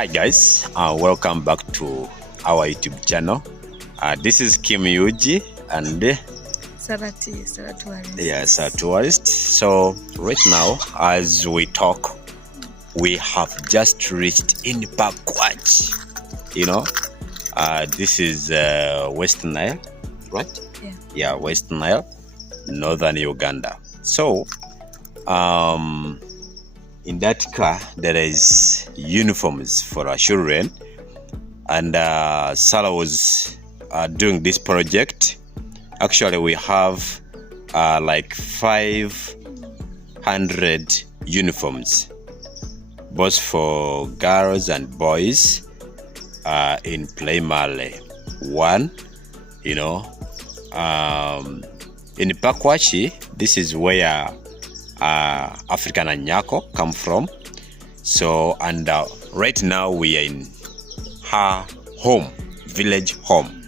Hi guys, welcome back to our YouTube channel. This is Kim Yuji and Sarah Tourist. yes, a tourist. So right now, as we talk, we have just reached in Pakwach. You know, this is Western Nile, right? Yeah, Western Nile, Northern Uganda. So, in that car there is uniforms for our children, and Sarah was doing this project. Actually we have like 500 uniforms, both for girls and boys, in primary one. You know, in Pakwachi, this is where African Anyako come from. So, and right now we are in her home, village home.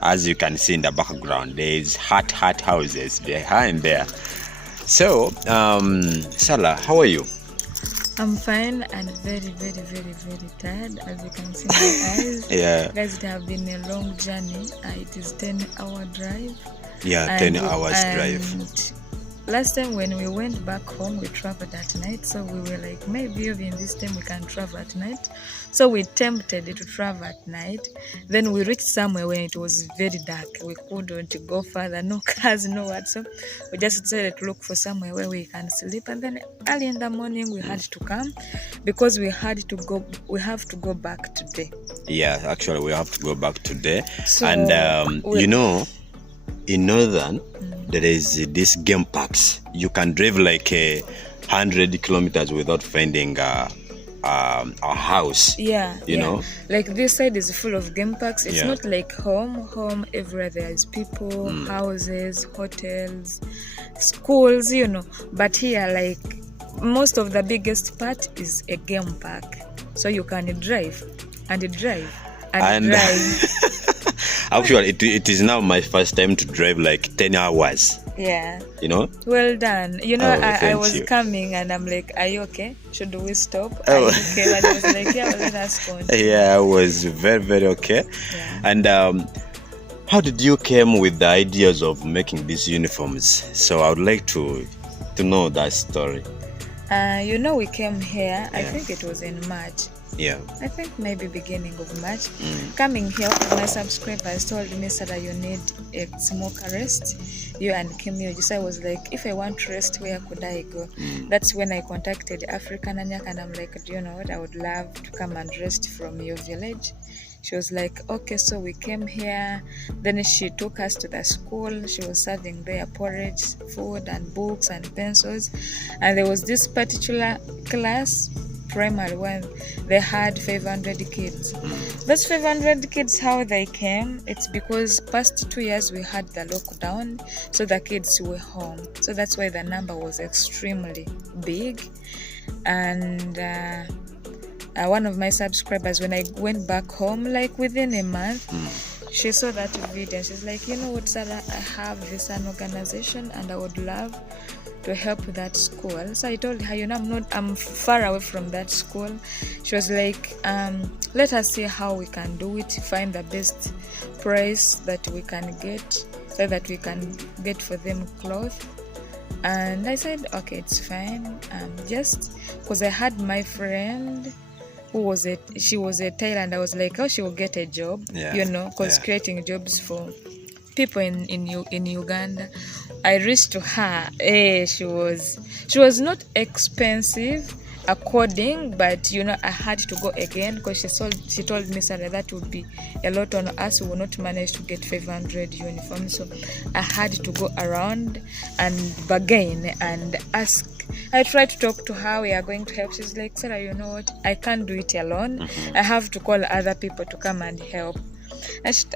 As you can see in the background, there is hut houses behind there. So, Sarah, how are you? I'm fine and very tired, as you can see in my eyes. Yeah. Guys, it have been a long journey. It is 10-hour drive. Yeah, 10 hours drive. Last time when we went back home, we traveled at night, so we were like, maybe even this time we can travel at night. So we attempted to travel at night. Then we reached somewhere when it was very dark. We couldn't go further, no cars, no what. So we just decided to look for somewhere where we can sleep. And then early in the morning we had to come because we have to go back today. Yeah, actually we have to go back today. So, and you know, in Northern, there is this game parks. You can drive like 100 kilometers without finding a house. Yeah, you know, like this side is full of game parks. It's Yeah. not like home everywhere there is people, houses, hotels, schools, you know. But here, like, most of the biggest part is a game park, so you can drive and drive and drive. Actually, it is now my first time to drive like 10 hours. Yeah. You know? Well done. You know, Oh, I thank was you. coming and I'm like, are you okay? Should we stop? Oh. Are you okay? And I was like, yeah, well, let us continue. Yeah, I was very okay. Yeah. And how did you came with the ideas of making these uniforms? So I would like to know that story. You know, we came here, I think it was in March. Yeah. I think maybe beginning of March. Coming here, my subscribers told me, Sarah, you need a smoke rest. You and Kim Yuji. So I was like, if I want to rest, where could I go? That's when I contacted African Anyako, and I'm like, do you know what? I would love to come and rest from your village. She was like, okay, so we came here. Then she took us to the school. She was serving there porridge, food, and books and pencils. And there was this particular class, primary one, they had 500 kids. Those 500 kids, how they came, it's because past 2 years we had the lockdown, so the kids were home. So that's why the number was extremely big. And one of my subscribers, when I went back home, like within a month, she saw that video and she's like, you know what, Sarah, I have this an organization and I would love to help that school. So I told her, you know, I'm far away from that school. She was like, let us see how we can do it, find the best price that we can get so that we can get for them clothes. And I said, okay, it's fine. Just because I had my friend she was a tailor, and I was like, oh, she will get a job, you know, because creating jobs for people in Uganda. I reached to her. She was not expensive according, but you know, I had to go again because she told me, Sarah, that would be a lot on us. We will not manage to get 500 uniforms, so I had to go around and bargain and ask. I tried to talk to her, we are going to help. She's like, Sarah, you know what, I can't do it alone. I have to call other people to come and help.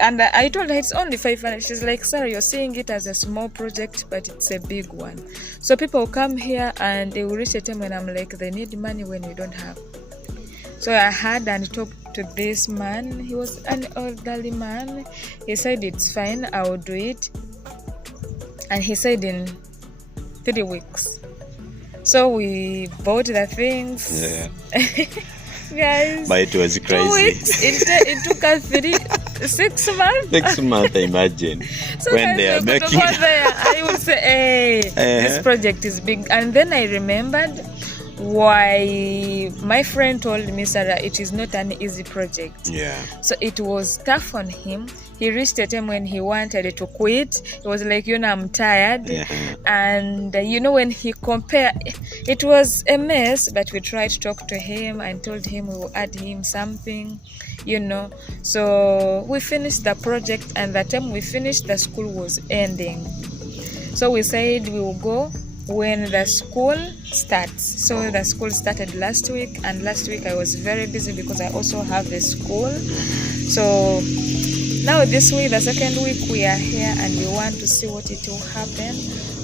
And I told her it's only 500. She's like, Sarah, you're seeing it as a small project, but it's a big one. So people come here and they will reach a time when I'm like, they need money when we don't have. So I had and talked to this man. He was an elderly man. He said, it's fine, I will do it. And he said in 3 weeks. So we bought the things. Yeah. Guys, but it was 2 crazy. weeks. It took us 6 months. 6 months, imagine. So when guys, they are we could making go there. I would say, hey, this Uh-huh. project is big. And then I remembered why my friend told me, Sarah, it is not an easy project. Yeah. So it was tough on him. He reached a time when he wanted to quit. He was like, I'm tired. Yeah. And when he compared, it was a mess, but we tried to talk to him and told him we will add him something, So we finished the project, and the time we finished, the school was ending. So we said we will go when the school starts. So the school started last week, and last week I was very busy because I also have a school. So now this week, the second week, we are here and we want to see what it will happen.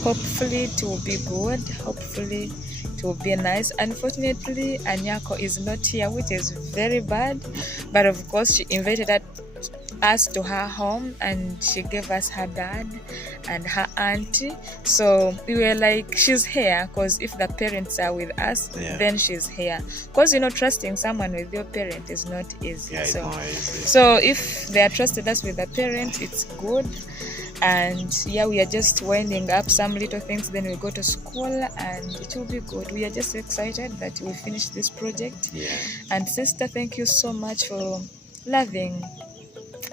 Hopefully it will be good. Hopefully it will be nice. Unfortunately, Anyako is not here, which is very bad. But of course, she invited us to her home, and she gave us her dad and her auntie. So we were like, she's here because if the parents are with us, then she's here. Because trusting someone with your parent is not easy. Yeah, it's not easy. So if they are trusted us with the parents, it's good. And we are just winding up some little things, then we go to school and it will be good. We are just excited that we finish this project. And sister, thank you so much for loving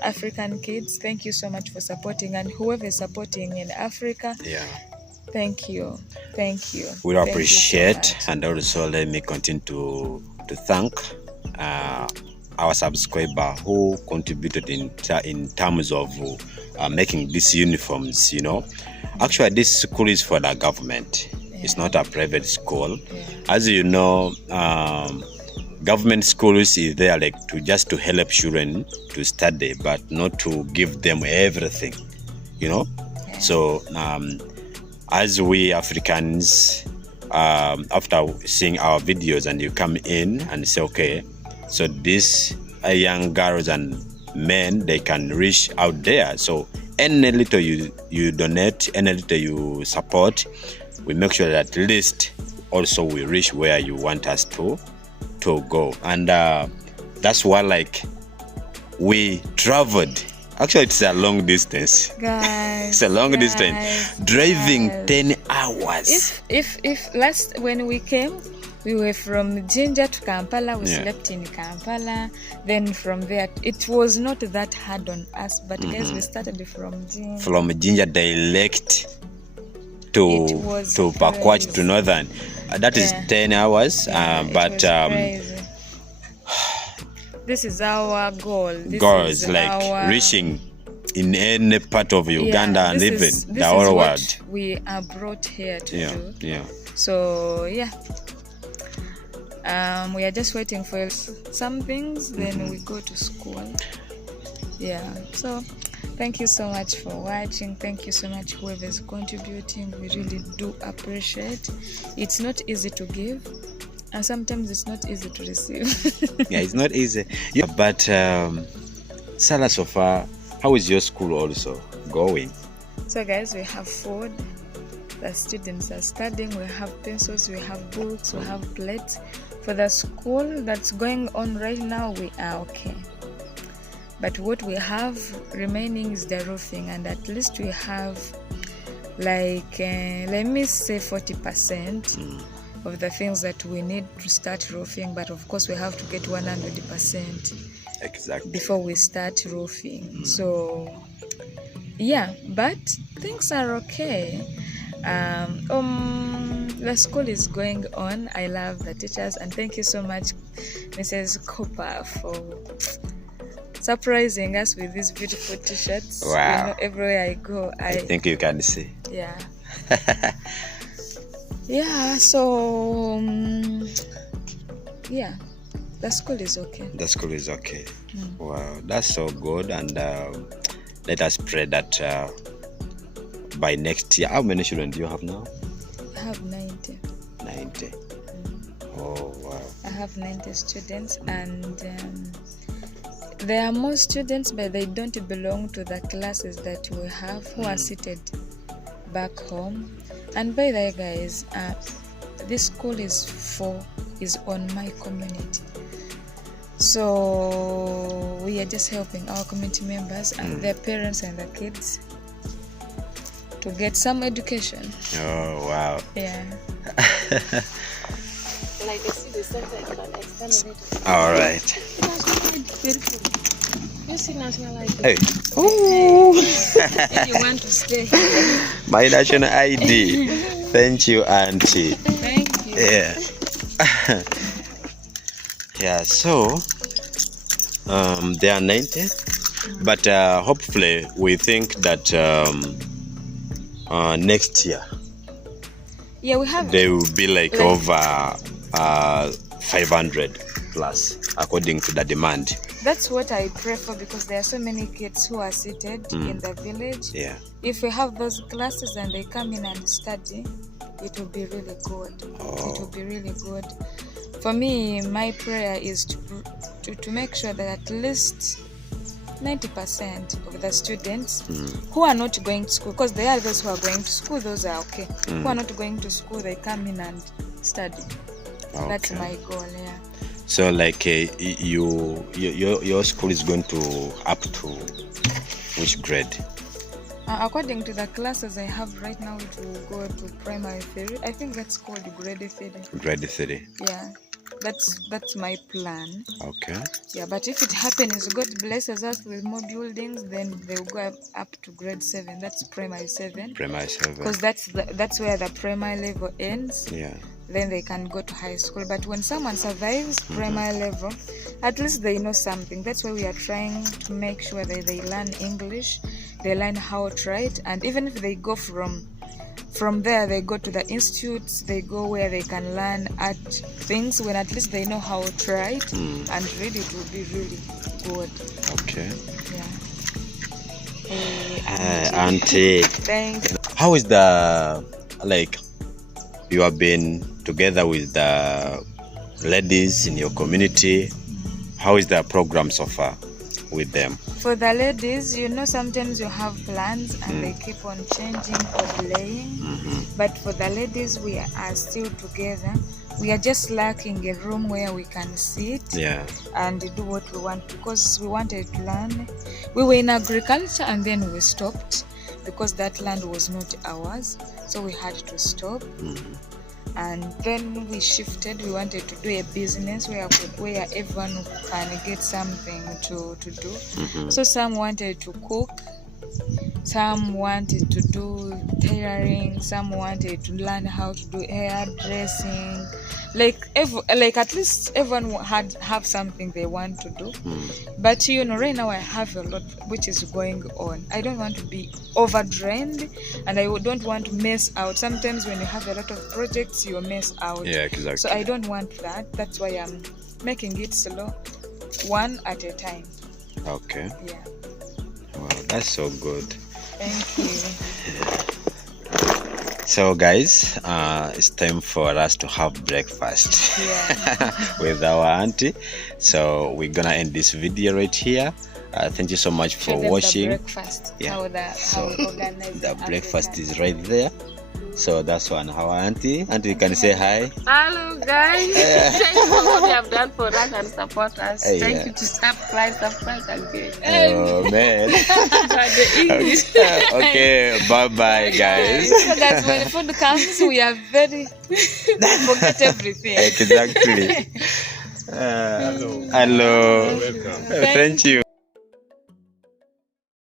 African kids. Thank you so much for supporting, and whoever is supporting in Africa, thank you. We appreciate, and also let me continue to thank our subscriber who contributed in terms of making these uniforms. Actually, this school is for the government. It's not a private school. As you know, government schools is there to help children to study, but not to give them everything, So as we Africans, after seeing our videos, and you come in and say, okay, so these young girls and men, they can reach out there. So any little you donate, any little you support, we make sure that at least also we reach where you want us to go. And that's why we traveled. Actually, it's a long distance, guys. It's a long distance, driving 10 hours. If last when we came, we were from Jinja to Kampala. We slept in Kampala. Then from there, it was not that hard on us. But guys, we started from Jinja. From Jinja direct to Pakwach to Northern. That is 10 hours. But this is our goal. Goals reaching in any part of Uganda and even the whole world. We are brought here to do. So we are just waiting for some things, then we go to school. So thank you so much for watching. Thank you so much whoever is contributing. We really do appreciate. It's not easy to give, and sometimes it's not easy to receive. It's not easy. But Sarah, so far, how is your school also going? So guys, we have food. The students are studying. We have pencils, we have books, we have plates. For the school that's going on right now, we are okay. But what we have remaining is the roofing, and at least we have let me say 40% of the things that we need to start roofing. But of course, we have to get 100% exactly before we start roofing. So but things are okay. The school is going on. I love the teachers, and thank you so much, Mrs. Cooper, for surprising us with these beautiful t-shirts. Wow. Everywhere I go, I think you can see. So the school is okay. The school is okay. Wow, that's so good. And let us pray that by next year, how many children do you have now? I have 90. 90. Oh, wow. I have 90 students, and there are more students, but they don't belong to the classes that we have, who are seated back home. And by the way, guys, this school is on my community. So we are just helping our community members and their parents and their kids to get some education. Oh wow. Yeah. Like I see the center, I can extend it. All right. You see national ID. Hey. Ooh. If you want to stay here. My national ID. Thank you, Auntie. Thank you. Yeah. Yeah, so they are 90, but hopefully we think that next year Yeah, we have. they will be like over 500 plus according to the demand. That's what I pray for, because there are so many kids who are seated in the village. Yeah. If we have those classes and they come in and study, it will be really good. It will be really good. For me, my prayer is to make sure that at least 90% of the students who are not going to school, because there are those who are going to school, those are okay. Who are not going to school, they come in and study. Okay. That's my goal, yeah. So like your school is going to up to which grade? According to the classes I have right now, it will go to primary 3. I think that's called grade 3. Grade 3. Yeah, that's my plan. Okay. Yeah, but if it happens, God blesses us with more buildings, then they will go up to grade 7. That's primary 7. Primary 7. Because that's where the primary level ends. Yeah. Then they can go to high school. But when someone survives primary level, at least they know something. That's why we are trying to make sure that they learn English, they learn how to write, and even if they go from there, they go to the institutes, they go where they can learn art things, when at least they know how to write and read, it will be really good. Okay. Yeah. Auntie, Thank you. how is the, like, you have been together with the ladies in your community? How is the program so far with them? For the ladies, sometimes you have plans and they keep on changing or delaying. But for the ladies, we are still together. We are just lacking a room where we can sit and do what we want, because we wanted to learn. We were in agriculture and then we stopped because that land was not ours. So we had to stop. And then we shifted. We wanted to do a business where everyone can get something to do. So some wanted to cook, some wanted to do tailoring, some wanted to learn how to do hairdressing. Like at least everyone have something they want to do. But right now I have a lot which is going on. I don't want to be overdrained, and I don't want to miss out. Sometimes when you have a lot of projects, you miss out. Yeah, exactly. So I don't want that. That's why I'm making it slow, one at a time. Okay. Yeah. Wow, that's so good. Thank you. So guys, it's time for us to have breakfast with our auntie. So we're gonna end this video right here. Thank you so much for watching. The breakfast. Yeah. How we organize The breakfast is right there. So that's one. Our auntie, you can say hi. Hello guys. Thank you for what you have done for us and support us. Thank you to subscribe again. Oh man. Okay, bye bye guys. So that when food comes, we are very forget everything. Exactly. Hello. Welcome. Thank you.